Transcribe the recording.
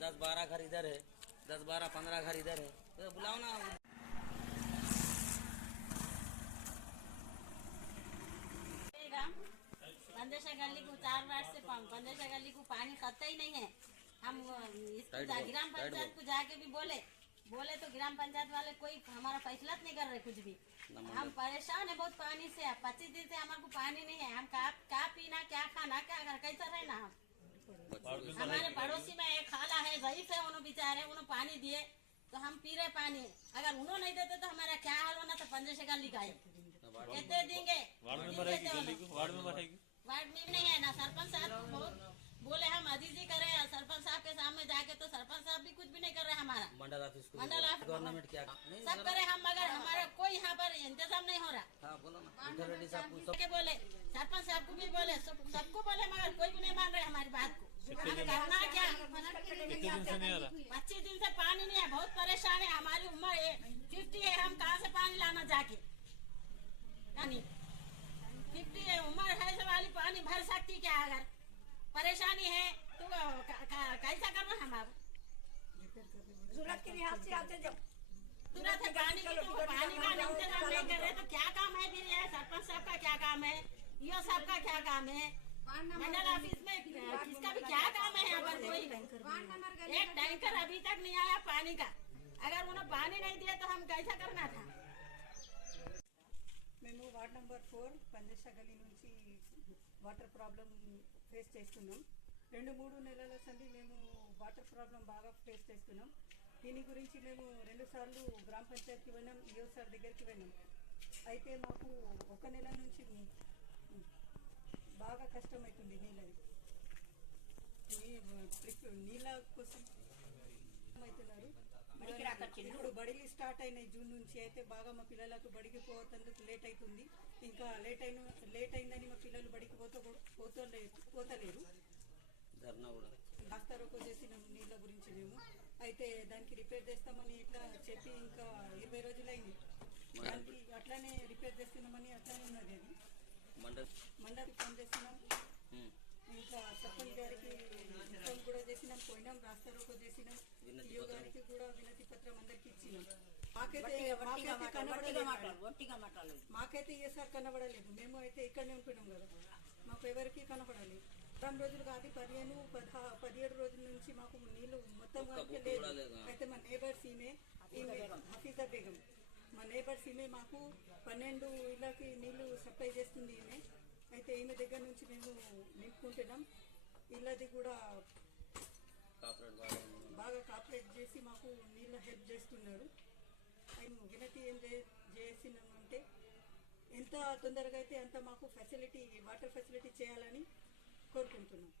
10-12 घर इधर है, 10-12-15 घर इधर है, तो बुलाओ ना। बंदेशा गली को 4 वार्ड से बंदेशा गली को पानी खत्ता ही नहीं है। हम इसको ग्राम पंचायत को जाके भी बोले तो ग्राम पंचायत वाले कोई हमारा फैसला नहीं कर रहे कुछ भी। हम परेशान है बहुत पानी से। 25 दिन से हमारे को पानी नहीं है। हम क्या पीना, क्या खाना, क्या कैसा रहना। हम हमारे पड़ोसी में एक खाला है, ज़ईफ है, उन्होंने बेचारे उन्होंने पानी दिए तो हम पी रहे पानी। अगर उन्होंने नहीं देते तो हमारा क्या हाल होना था। 15 का लिखा है कितने देंगे। वार्ड में भी नहीं है ना। सरपंच साहब बहुत बोले हम अजीजी करे, सरपंच साहब के सामने जाके तो सरपंच साहब भी कुछ भी नहीं कर रहे। हमारा मंडल ऑफिस गवर्नमेंट क्या सब करे हम, मगर हमारा कोई यहाँ पर इंतजाम नहीं हो रहा। हाँ बोलो ना। के बोले सरपंच साहब को भी बोले, सबको बोले, मगर कोई भी नहीं मान रहे हमारी बात को। करना क्या। 25 दिन से पानी नहीं है। बहुत परेशान है। हमारी उम्र 50 है। हम कहाँ से पानी लाना जाके। 50 है उम्र है, से वाली पानी भर सकती क्या। अगर परेशानी है तो कैसा करना। हम अब जरूरत के लिहाज से आते जब तुरंत है पानी की, तो पानी का इंतजाम नहीं कर रहे तो क्या काम है फिर। ये सरपंच साहब का क्या काम है, यो साहब का क्या काम है, मंडल ऑफिस में किसका भी क्या काम है। यहाँ पर कोई एक टैंकर अभी तक नहीं आया पानी का। अगर उन्हें पानी नहीं दिया तो हम कैसा करना था। మేము వార్డ్ నెంబర్ 4 పందేశా గల్లీ నుంచి వాటర్ ప్రాబ్లం ఫేస్ చేస్తున్నాం. 2-3 నెలల సంది మేము వాటర్ ప్రాబ్లం బాగా ఫేస్ చేస్తున్నాం. దీని గురించి మేము 2 సార్లు గ్రామ పంచాయతీకి వెళ్ళాం, ఈఓ సార్ దగ్గరికి వెళ్ళాం. అయితే మాకు 1 నెల నుంచి బాగా కష్టమవుతుంది నీళ్ళది. నీళ్ళ కోసం అవుతున్నారు. ఇప్పుడు బడిలు స్టార్ట్ అయినాయి జూన్ నుంచి. అయితే బాగా మా పిల్లలకు బడికి పోతందుకు లేట్ అవుతుంది. ఇంకా లేట్ అయిందని మా పిల్లలు బడికి పోతలేరు. రాస్తారోకో చేసిన నీళ్ళ గురించి మేము అయితే దానికి రిపేర్ చేస్తామని ఇట్లా చెప్పి ఇంకా 20 రోజులైంది. దానికి అట్లానే రిపేర్ చేస్తున్నామని అట్లానే ఉన్నది. అది మండలికి ఫోన్ చేస్తున్నాం. ఇంకా సర్పంచ్ గారికి ఫోన్ కూడా చేసినాం, పోయినాం, రాస్తారోకో చేసినాం. ఈఓ గారికి కూడా వినతి పత్రం అందరికి ఇచ్చినాం. మాకైతే ఏ సార్ కనబడలేదు. మేము అయితే ఇక్కడనే ఉంటున్నాం కదా, మాకు ఎవరికి కనబడలేదు. 10 రోజులు కాదు, 17 రోజుల నుంచి మాకు నీళ్లు మొత్తం లేదు. అయితే మా నేబర్స్ ఈమె హఫీజా బేగం, మా నేబర్స్ ఈమె మాకు 12 ఇళ్ళకి నీళ్లు సప్లై చేస్తుంది ఈమె. అయితే ఈమె దగ్గర నుంచి మేము నింపుకుంటున్నాం. ఇళ్ళది కూడా బాగా కాపరేట్ చేసి మాకు నీళ్ళ హెల్ప్ చేస్తున్నారు. వినతి ఏం చేసినామంటే ఎంత తొందరగా అయితే అంత మాకు ఫెసిలిటీ, వాటర్ ఫెసిలిటీ చేయాలని కోరుకుంటున్నాం.